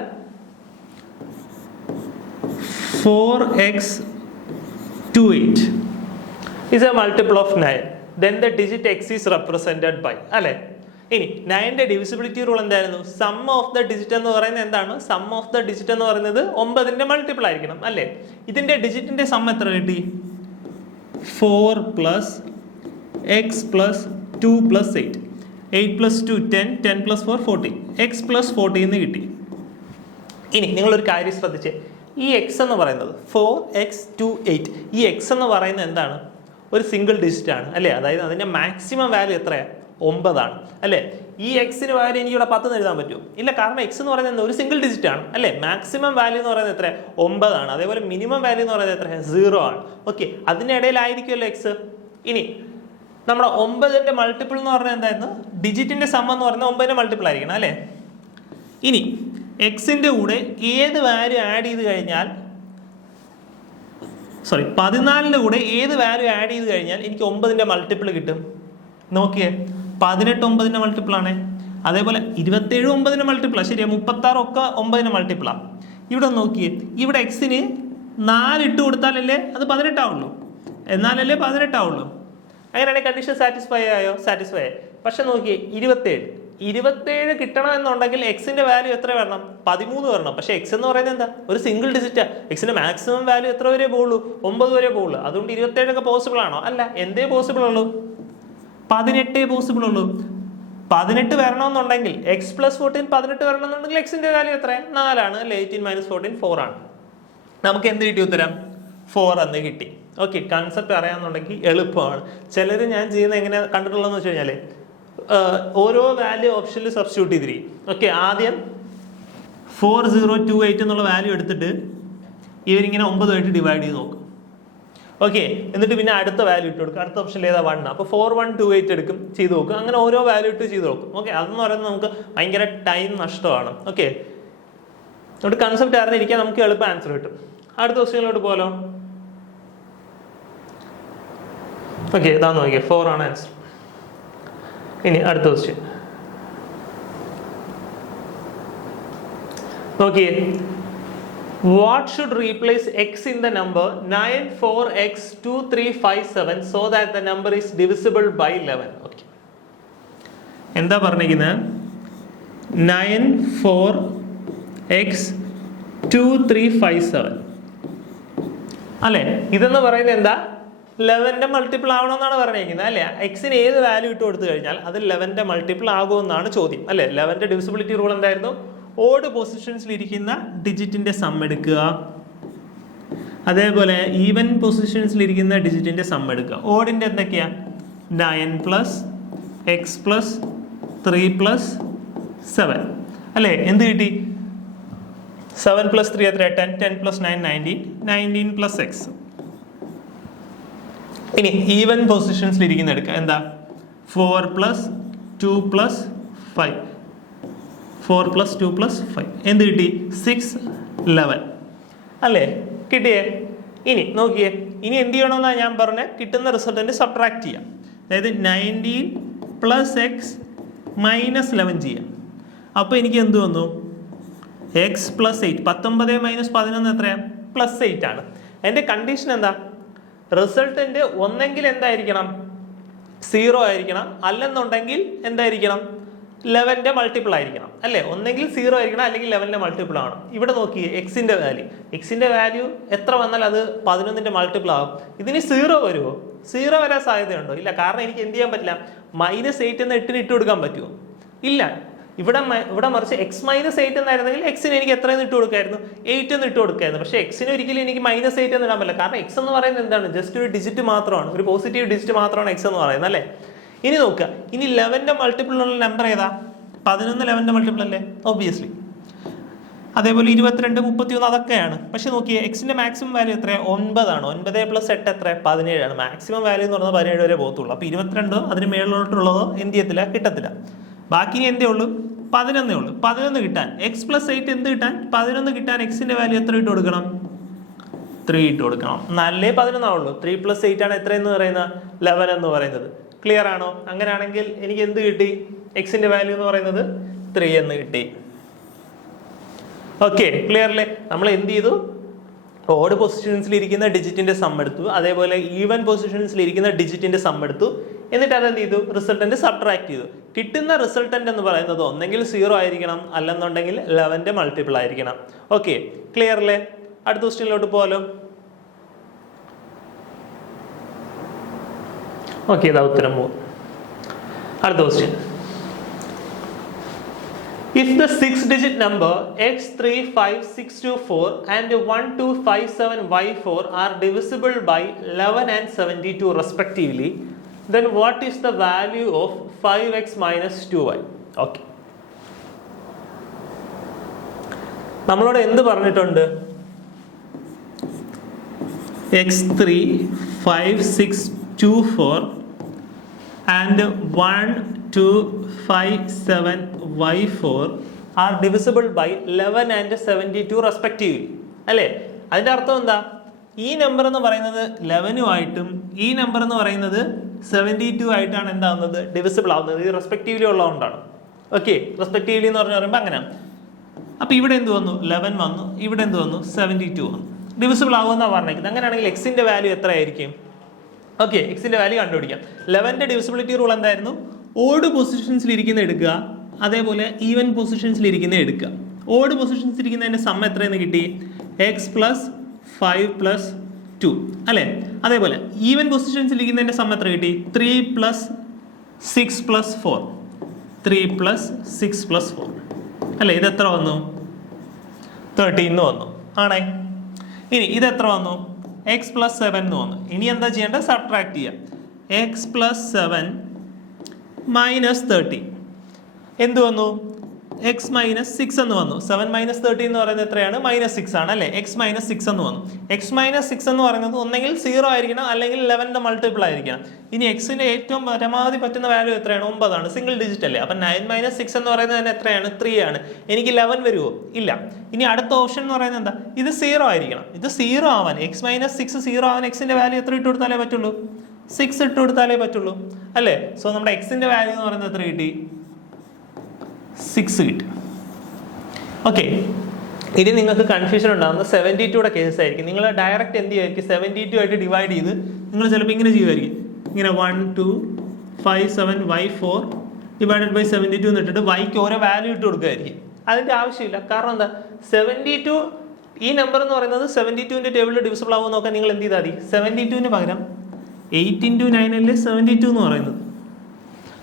4x28 is a multiple of 9, then the digit x is represented by. അല്ലേ? ഇനി 9ന്റെ ഡിവിസിബിലിറ്റി റൂൾ എന്തായിരുന്നു? സം ഓഫ് ദ ഡിജിറ്റ് എന്ന് പറയുന്നത് എന്താണ്? സം ഓഫ് ദ ഡിജിറ്റ് എന്ന് പറയുന്നത് 9ന്റെ മൾട്ടിപ്പിൾ ആയിരിക്കണം അല്ലേ? ഇതിന്റെ ഡിജിറ്റിന്റെ സം എത്ര കിട്ടി? 4 + x + 2 + 8. 8 + 2 10, 10 + 4 14. x + 14 എന്ന് കിട്ടി. ഇനി നിങ്ങളൊരു കാര്യം ശ്രദ്ധിച്ചേ, ഈ x എന്ന് പറയുന്നത് 4x28, ഈ x എന്ന് പറയുന്നത് എന്താണ്? ഒരു സിംഗിൾ ഡിജിറ്റ് ആണ് അല്ലേ? അതായത് അതിന്റെ മാക്സിമം വാല്യൂ എത്രയാണ്? 9 ആണ് അല്ലേ? ഈ എക്സിന് വാല്യൂ എനിക്ക് ഇവിടെ 10 എഴുതാൻ പറ്റുമോ? ഇല്ല, കാരണം എക്സ് എന്ന് പറയുന്നത് ഒരു സിംഗിൾ ഡിജിറ്റ് ആണ് അല്ലേ? മാക്സിമം വാല്യൂ എന്ന് പറയുന്നത് എത്ര? 9 ആണ്. അതേപോലെ മിനിമം വാല്യൂ എന്ന് പറയുന്നത് എത്ര? 0 ആണ്. ഓക്കെ, അതിനിടയിലായിരിക്കുമല്ലോ എക്സ്. ഇനി നമ്മുടെ 9ന്റെ മൾട്ടിപ്പിൾ എന്ന് പറഞ്ഞാൽ എന്തായിരുന്നു? ഡിജിറ്റിന്റെ സം എന്ന് പറയുന്നത് 9ന്റെ മൾട്ടിപ്പിൾ ആയിരിക്കണം അല്ലേ? ഇനി എക്സിന്റെ കൂടെ ഏത് വാല്യൂ ആഡ് ചെയ്ത് കഴിഞ്ഞാൽ 14ന്റെ കൂടെ ഏത് വാല്യൂ ആഡ് ചെയ്ത് കഴിഞ്ഞാൽ എനിക്ക് 9ന്റെ മൾട്ടിപ്പിൾ കിട്ടും? നോക്കിയേ, 18 9ന്റെ മൾട്ടിപ്പിൾ ആണ്. അതേപോലെ 27 9ന്റെ മൾട്ടിപ്പിളാണ്. ശരിയാ, 36 ഒക്കെ 9ന്റെ മൾട്ടിപ്പിളാണ്. ഇവിടെ നോക്കിയേ, ഇവിടെ എക്സിന് 4 ഇട്ട് കൊടുത്താലല്ലേ അത് 18 ആവുള്ളൂ, എന്നാലല്ലേ 18 ആവുള്ളൂ. അങ്ങനെയാണെങ്കിൽ കണ്ടീഷൻ സാറ്റിസ്ഫൈ ആയോ? സാറ്റിസ്ഫൈ ആയി. പക്ഷെ നോക്കിയേ, 27 കിട്ടണം എന്നുണ്ടെങ്കിൽ എക്സിന്റെ വാല്യൂ എത്ര വരണം? 13 വരണം. പക്ഷെ എക്സ് എന്ന് പറയുന്നത് എന്താ? ഒരു സിംഗിൾ ഡിജിറ്റാ. എക്സിന്റെ മാക്സിമം വാല്യൂ എത്ര വരെ പോകുള്ളൂ? 9 വരെ പോകുള്ളൂ. അതുകൊണ്ട് 27 ഒക്കെ പോസിബിൾ ആണോ? അല്ല. എന്തേ പോസിബിൾ ഉള്ളൂ? 18 പോസിബിൾ ഉള്ളൂ. 18 വരണമെന്നുണ്ടെങ്കിൽ x + 14 18 വരണമെന്നുണ്ടെങ്കിൽ എക്സിന്റെ വാല്യൂ എത്ര? 4 ആണ് അല്ലേ? 18 - 14 4 ആണ്. നമുക്ക് എന്ത് കിട്ടി? ഉത്തരം 4 എന്ന് കിട്ടി. ഓക്കെ, കൺസെപ്റ്റ് അറിയാമെന്നുണ്ടെങ്കിൽ എളുപ്പമാണ്. ചിലർ ഞാൻ ചെയ്യുന്നത് എങ്ങനെ കണ്ടിട്ടുള്ളതെന്ന് വെച്ച് കഴിഞ്ഞാൽ ഓരോ വാല്യൂ ഓപ്ഷനിൽ സബ്സ്റ്റിറ്റ്യൂട്ട് ചെയ്തിരിക്കും. ഓക്കെ, ആദ്യം 4028 എന്നുള്ള വാല്യൂ എടുത്തിട്ട് ഇവരിങ്ങനെ 9 ഡിവൈഡ് ചെയ്ത് നോക്കും. ഓക്കെ, എന്നിട്ട് പിന്നെ അടുത്ത വാല്യൂ ഇട്ട് കൊടുക്കും. അടുത്ത ഓപ്ഷനിൽ ഏതാ 1, അപ്പോൾ 4128 എടുക്കും, ചെയ്ത് നോക്കും. അങ്ങനെ ഓരോ വാല്യൂ ഇട്ട് ചെയ്ത് നോക്കും. ഓക്കെ, അതെന്ന് പറയുന്നത് നമുക്ക് ഭയങ്കര ടൈം നഷ്ടമാണ്. ഓക്കെ, അതുകൊണ്ട് കൺസെപ്റ്റ് അറിഞ്ഞിരിക്കാൻ നമുക്ക് എളുപ്പം ആൻസർ കിട്ടും. അടുത്ത ക്വസ്റ്റ്യനിലോട്ട് പോലോ. ഓക്കെ, ഇതാ നോക്കിയേ, 4 ആണ് ആൻസർ. ഇനി അടുത്ത ക്വസ്റ്റ്യൻ നോക്കിയേ. What should replace x in the number 94x2357 so that the number is divisible by 11? Okay. എന്താ പറഞ്ഞിരിക്കുന്നത്? 94x2357 അല്ലേ? ഇതെന്ന് പറയുന്നത് എന്താ? 11ന്റെ മൾട്ടിപ്പിൾ ആവണമെന്നാണ് പറഞ്ഞിരിക്കുന്നത് അല്ലേ? എക്സിന് ഏത് വാല്യൂ ഇട്ട് കൊടുത്തു കഴിഞ്ഞാൽ അത് 11ന്റെ മൾട്ടിപ്പിൾ ആകുമെന്നാണ് ചോദ്യം അല്ലേ? 11ന്റെ ഡിവിസിബിലിറ്റി റൂൾ എന്തായിരുന്നു? ഓഡ് പൊസിഷൻസിലിരിക്കുന്ന ഡിജിറ്റിന്റെ സം എടുക്കുക, അതേപോലെ ഈവൻ പൊസിഷൻസിലിരിക്കുന്ന ഡിജിറ്റിന്റെ സം എടുക്കുക. ഓഡിന്റെ എന്തൊക്കെയാ? 9 + x + 3 + 7 അല്ലേ? എന്ത് കിട്ടി? 7 + 3 എത്ര? 10. 10 + 9 19. 19 + x. ഇനി ഈവൻ പൊസിഷൻസിലിരിക്കുന്ന എടുക്കുക. എന്താ? 4 + 2 + 5. 4 + 2 + 5 എന്ത് കിട്ടി? 6 11 അല്ലേ? കിട്ടിയേ? ഇനി നോക്കിയേ, ഇനി എന്ത് ചെയ്യണമെന്നാണ് ഞാൻ പറഞ്ഞത്? കിട്ടുന്ന റിസൾട്ടിന്റെ സബ്ട്രാക്ട് ചെയ്യാം. അതായത് 19 + x - 11 ചെയ്യാം. അപ്പോൾ എനിക്ക് എന്ത് വന്നു? x + 8. 19 - 11 എത്രയാണ്? +8 ആണ്. എൻ്റെ കണ്ടീഷൻ എന്താ? റിസൾട്ടിന്റെ ഒന്നെങ്കിൽ എന്തായിരിക്കണം? 0 ആയിരിക്കണം, അല്ലെന്നുണ്ടെങ്കിൽ എന്തായിരിക്കണം? 11ന്റെ മൾട്ടിപ്പിൾ ആയിരിക്കണം അല്ലേ? ഒന്നെങ്കിൽ 0 ആയിരിക്കണം, അല്ലെങ്കിൽ 11ന്റെ മൾട്ടിപ്പിൾ ആണ്. ഇവിടെ നോക്കിയേ, എക്സിന്റെ വാല്യൂ എത്ര വന്നാൽ അത് 11ന്റെ മൾട്ടിപ്പിൾ ആകും. ഇതിന് 0 വരുമോ? 0 വരാൻ സാധ്യതയുണ്ടോ? ഇല്ല. കാരണം എനിക്ക് എന്ത് ചെയ്യാൻ പറ്റില്ല? -8 എന്ന് 8ന് ഇട്ട് കൊടുക്കാൻ പറ്റുമോ? ഇല്ല. ഇവിടെ മറിച്ച് x - 8 എന്നായിരുന്നെങ്കിൽ എക്സിന് എനിക്ക് എത്രയെന്ന് ഇട്ട് കൊടുക്കായിരുന്നു? 8 എന്ന് ഇട്ട് കൊടുക്കായിരുന്നു. പക്ഷേ എക്സിന് ഒരിക്കലും എനിക്ക് -8 എന്ന് ഇടാൻ പറ്റില്ല. കാരണം എക്സ് എന്ന് പറയുന്നത് എന്താണ്? ജസ്റ്റ് ഒരു ഡിജിറ്റ് മാത്രമാണ്, ഒരു പോസിറ്റീവ് ഡിജിറ്റ് മാത്രമാണ് എക്സ് എന്ന് പറയുന്നത് അല്ലേ? ഇനി നോക്കുക, ഇനി 11ന്റെ മൾട്ടിപ്പിൾ ഉള്ള നമ്പർ ഏതാ? 11 11ന്റെ മൾട്ടിപ്പിൾ അല്ലേ? ഒബ്വിയസ്ലി. അതേപോലെ 22 31 അതൊക്കെയാണ്. പക്ഷെ നോക്കിയേ, എക്സിന്റെ മാക്സിമം വാല്യൂ എത്രയാണ്? 9 ആണ്. 9 + 8 എത്ര? 17 ആണ്. മാക്സിമം വാല്യൂ എന്ന് പറഞ്ഞാൽ 17 വരെ പോകത്തുള്ളൂ. അപ്പോൾ 22 അതിന് മേളിലോട്ടുള്ളതോ എന്ത് ചെയ്യത്തില്ല? കിട്ടത്തില്ല. ബാക്കി എന്തേ ഉള്ളൂ? 11 ഉള്ളൂ. 11 കിട്ടാൻ x + 8 എന്ത് കിട്ടാൻ? 11 കിട്ടാൻ എക്സിന്റെ വാല്യൂ എത്ര ഇട്ട് കൊടുക്കണം? 3 ഇട്ട് കൊടുക്കണം. 4 11 ആവുള്ളൂ. 3 + 8 ആണ് എത്ര എന്ന് പറയുന്നത്? 11 എന്ന് പറയുന്നത്. ക്ലിയർ ആണോ? അങ്ങനെയാണെങ്കിൽ എനിക്ക് എന്ത് കിട്ടി? എക്സിന്റെ വാല്യൂ എന്ന് പറയുന്നത് 3 എന്ന് കിട്ടി. ഓക്കെ, ക്ലിയർ അല്ലേ? നമ്മൾ എന്ത് ചെയ്തു? ഓഡ് പൊസിഷൻസിലിരിക്കുന്ന ഡിജിറ്റിന്റെ സം എടുത്തു, അതേപോലെ ഈവൻ പൊസിഷൻസിലിരിക്കുന്ന ഡിജിറ്റിന്റെ സം എടുത്തു, എന്നിട്ട് അതെന്ത് ചെയ്തു? റിസൾട്ടന്റ് സബ്ട്രാക്ട് ചെയ്തു. കിട്ടുന്ന റിസൾട്ടന്റ് എന്ന് പറയുന്നത് ഒന്നെങ്കിൽ 0 ആയിരിക്കണം, അല്ലെന്നുണ്ടെങ്കിൽ 11ന്റെ മൾട്ടിപ്പിൾ ആയിരിക്കണം. ഓക്കെ, ക്ലിയർ അല്ലേ? അടുത്ത ക്വസ്റ്റ്യനിലോട്ട് പോകാലോ. ഓക്കെ, ഇതാ ഉത്തരം പോകും. അടുത്ത question. If the 6-digit number x35624 and 1257y4 are divisible by 11 and 72 respectively, then what is the value of 5x - 2y? Okay. നമ്മളോട് എന്ത് പറഞ്ഞിട്ടുണ്ട്? x35624 and 1257y4 are divisible by 11 and 72 respectively അല്ലേ? അതിന്റെ അർത്ഥം എന്താ? ഈ നമ്പർ എന്ന് പറയുന്നത് 11 ആയിട്ടും ഈ നമ്പർ എന്ന് പറയുന്നത് 72 ആയിട്ടാണ് എന്താവുന്നത്? ഡിവിസിബിൾ ആവുന്നത്. ഇത് റെസ്പെക്റ്റീവ്ലി ഉള്ളതുകൊണ്ടാണ്. ഓക്കെ, റെസ്പെക്റ്റീവ്ലി എന്ന് പറയുമ്പോൾ അങ്ങനെയാണ്. അപ്പോൾ ഇവിടെ എന്ത് വന്നു? 11 വന്നു. ഇവിടെ എന്ത് വന്നു? 72 വന്നു. ഡിവിസിബിൾ ആവുമെന്നാണ് പറഞ്ഞിരിക്കുന്നത്. അങ്ങനെയാണെങ്കിൽ എക്സിന്റെ വാല്യൂ എത്ര ആയിരിക്കും? ഓക്കെ, എക്സിന്റെ വാല്യൂ കണ്ടുപിടിക്കാം. 11ന്റെ ഡിവിസിബിലിറ്റി റൂൾ എന്തായിരുന്നു? ഓഡ് പൊസിഷൻസിലിരിക്കുന്ന എടുക്കുക, അതേപോലെ ഈവൻ പൊസിഷൻസിലിരിക്കുന്ന എടുക്കുക. ഓഡ് പൊസിഷൻസിലിരിക്കുന്നതിന്റെ സം എത്രയെന്ന് കിട്ടി? x + 5 + 2 അല്ലേ? അതേപോലെ ഈവൻ പൊസിഷൻസിലിരിക്കുന്നതിന്റെ സം എത്ര കിട്ടി? 3 + 6 + 4. 3 + 6 + 4 അല്ലേ? ഇത് എത്ര വന്നു? 13 വന്നു ആണേ. ഇനി ഇത് എത്ര വന്നു? x + 7 എന്ന് വന്നു. ഇനി എന്താ ചെയ്യേണ്ടത്? സബ്ട്രാക്ട് ചെയ്യാം. x + 7 മൈനസ് 30 എന്ത് വന്നു? എക്സ് മൈനസ് 6 എന്ന് വന്നു. 7 മൈനസ് 30 എന്ന് പറയുന്നത് എത്രയാണ്? -6 ആണ് അല്ലേ? എക്സ് മൈനസ് 6 എന്ന് വന്നു. എക്സ് മൈനസ് 6 എന്ന് പറയുന്നത് ഒന്നെങ്കിൽ 0 ആയിരിക്കണം അല്ലെങ്കിൽ 11ന്റെ മൾട്ടിപ്പിൾ ആയിരിക്കണം. ഇനി എക്സിന്റെ ഏറ്റവും പരമാവധി പറ്റുന്ന വാല്യൂ എത്രയാണ്? 9 ആണ്. സിംഗിൾ ഡിജിറ്റ് അല്ലേ? അപ്പം 9 മൈനസ് 6 എന്ന് പറയുന്നത് തന്നെ എത്രയാണ്? 3 ആണ്. എനിക്ക് 11 വരുമോ? ഇല്ല. ഇനി അടുത്ത ഓപ്ഷൻ എന്ന് പറയുന്നത് എന്താ? ഇത് 0 ആയിരിക്കണം. ഇത് 0 ആവാൻ എക്സ് മൈനസ് 6 0 ആവാൻ എക്സിന്റെ വാല്യൂ എത്ര ഇട്ട് കൊടുത്താലേ പറ്റുള്ളൂ? 6 ഇട്ട് കൊടുത്താലേ പറ്റുള്ളൂ അല്ലേ? സോ നമ്മുടെ എക്സിന്റെ വാല്യൂ എന്ന് പറയുന്നത് എത്ര കിട്ടി? 6 കിട്ടി. ഓക്കെ, ഇനി നിങ്ങൾക്ക് കൺഫ്യൂഷൻ ഉണ്ടാകുന്ന 72യുടെ കേസ് ആയിരിക്കും. നിങ്ങൾ ഡയറക്റ്റ് എന്ത് ചെയ്യുമായിരിക്കും? 72 ആയിട്ട് ഡിവൈഡ് ചെയ്ത് നിങ്ങൾ ചിലപ്പോൾ ഇങ്ങനെ ചെയ്യുമായിരിക്കും. ഇങ്ങനെ 1 2 5 7 y4 ഡിവൈഡഡ് ബൈ 72 എന്ന് ഇട്ടിട്ട് വൈക്ക് ഓരോ വാല്യൂ ഇട്ട് കൊടുക്കുകയായിരിക്കും. അതിൻ്റെ ആവശ്യമില്ല. കാരണം എന്താ? 72 ഈ നമ്പർ എന്ന് പറയുന്നത് 72ന്റെ ടേബിളിൽ ഡിവിസിബിൾ ആവുമെന്ന് നോക്കാൻ നിങ്ങൾ എന്ത് ചെയ്താൽ മതി? 72ന് പകരം 8 × 9 അല്ലേ 72 എന്ന് പറയുന്നത്.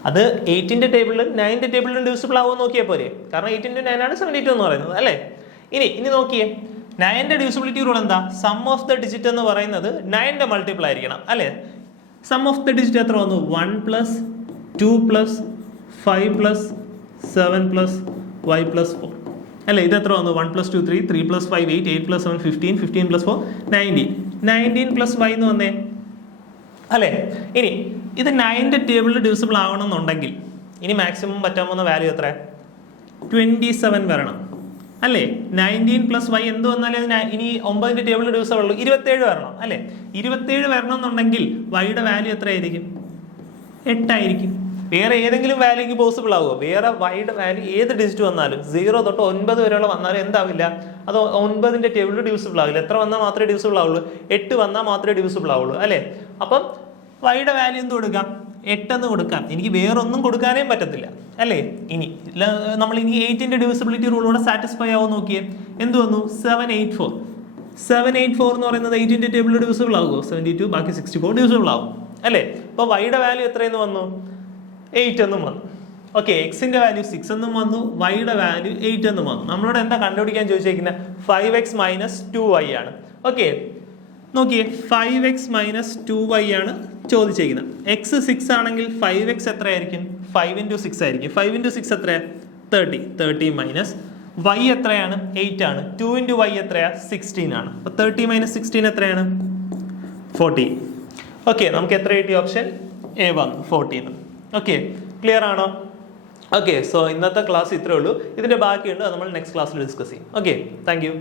അത് 8ന്റെ ടേബിളിലും 9ന്റെ ടേബിളിലും ഡിവിസിബിൾ ആവുമെന്ന് നോക്കിയാൽ പോരെ? കാരണം 8 × 9 ആണ് 72 എന്ന് പറയുന്നത് അല്ലേ? ഇനി നോക്കിയേ, 9ന്റെ ഡിവിസിബിലിറ്റി റൂൾ എന്താ? സം ഓഫ് ദ ഡിജിറ്റ് എന്ന് പറയുന്നത് 9ന്റെ മൾട്ടിപ്പിൾ ആയിരിക്കണം അല്ലേ? സം ഓഫ് ദ ഡിജിറ്റ് എത്ര വന്നു? 1 + 2 + 5 + 7 + y + 4 അല്ലേ? ഇത് എത്ര വന്നു? 1 + 2 3 3 + 5 8 8 + 7 15 15 + 4 19 19 + y എന്ന് വന്നേ അല്ലേ? ഇനി ഇത് 9ന്റെ ടേബിളിൽ ഡിവിസിബിൾ ആവണമെന്നുണ്ടെങ്കിൽ ഇനി മാക്സിമം പറ്റാൻ പോകുന്ന വാല്യൂ എത്ര? 27 വരണം അല്ലേ? 19 + y എന്ത് വന്നാലും ഇനി 9ന്റെ ടേബിളിൽ ഡിവിസിബിൾ ഉള്ളൂ, 27 വരണം അല്ലേ? 27 വരണം എന്നുണ്ടെങ്കിൽ വൈയുടെ വാല്യൂ എത്ര ആയിരിക്കും? 8 ആയിരിക്കും. വേറെ ഏതെങ്കിലും വാല്യൂക്ക് പോസിബിൾ ആവുമോ? വേറെ വൈയുടെ വാല്യൂ ഏത് ഡിജിറ്റ് വന്നാലും 0 തൊട്ട് 9 വരെയുള്ള വന്നാലും എന്താവില്ല? അത് 9ന്റെ ടേബിളിൽ ഡിവിസിബിൾ ആവില്ല. എത്ര വന്നാൽ മാത്രമേ ഡിവിസിബിൾ ആവുള്ളൂ? 8 വന്നാൽ മാത്രമേ ഡിവിസിബിൾ ആവുള്ളൂ അല്ലേ? അപ്പം വൈയുടെ വാല്യൂ എന്ത് കൊടുക്കാം? 8 എന്ന് കൊടുക്കാം. എനിക്ക് വേറൊന്നും കൊടുക്കാനേ പറ്റത്തില്ല അല്ലേ? ഇനി നമ്മൾ 8ന്റെ ഡിവിസിബിലിറ്റി റൂളോടെ സാറ്റിസ്ഫൈ ആവുമോ നോക്കിയേ. എന്ത് വന്നു? 784 784 എന്ന് പറയുന്നത് 8ന്റെ ടേബിളിൽ ഡിവിസിബിൾ ആവുമോ? 72 ബാക്കി 64 ഡിവിസിബിൾ ആവും അല്ലേ? അപ്പോൾ വൈയുടെ വാല്യൂ എത്രയെന്ന് വന്നു? 8 എന്നും വന്നു. ഓക്കെ, എക്സിന്റെ വാല്യൂ 6 എന്നും വന്നു, വൈയുടെ വാല്യൂ 8 എന്നും വന്നു. നമ്മളോട് എന്താ കണ്ടുപിടിക്കാൻ ചോദിച്ചിരിക്കുന്നത്? 5x - 2y ആണ്. ഓക്കെ, നോക്കിയേ, 5x - 2y ആണ് ചോദിച്ചിരിക്കുന്നത്. എക്സ് 6 ആണെങ്കിൽ 5x എത്രയായിരിക്കും? 5 × 6 ആയിരിക്കും. 5 × 6 എത്രയാ? 30 30 മൈനസ് y എത്രയാണ്? 8 ആണ്. 2 × y എത്രയാ? 16 ആണ്. അപ്പോൾ 30 - 16 എത്രയാണ്? 14. ഓക്കെ, നമുക്ക് എത്ര കിട്ടി? ഓപ്ഷൻ എ വന്നു, 14. ഓക്കെ, ക്ലിയർ ആണോ? ഓക്കെ, സോ ഇന്നത്തെ ക്ലാസ് ഇത്രേ ഉള്ളൂ. ഇതിന്റെ ബാക്കിയുണ്ട്, അത് നമ്മൾ നെക്സ്റ്റ് ക്ലാസ്സിൽ ഡിസ്കസ് ചെയ്യും. Okay, thank you.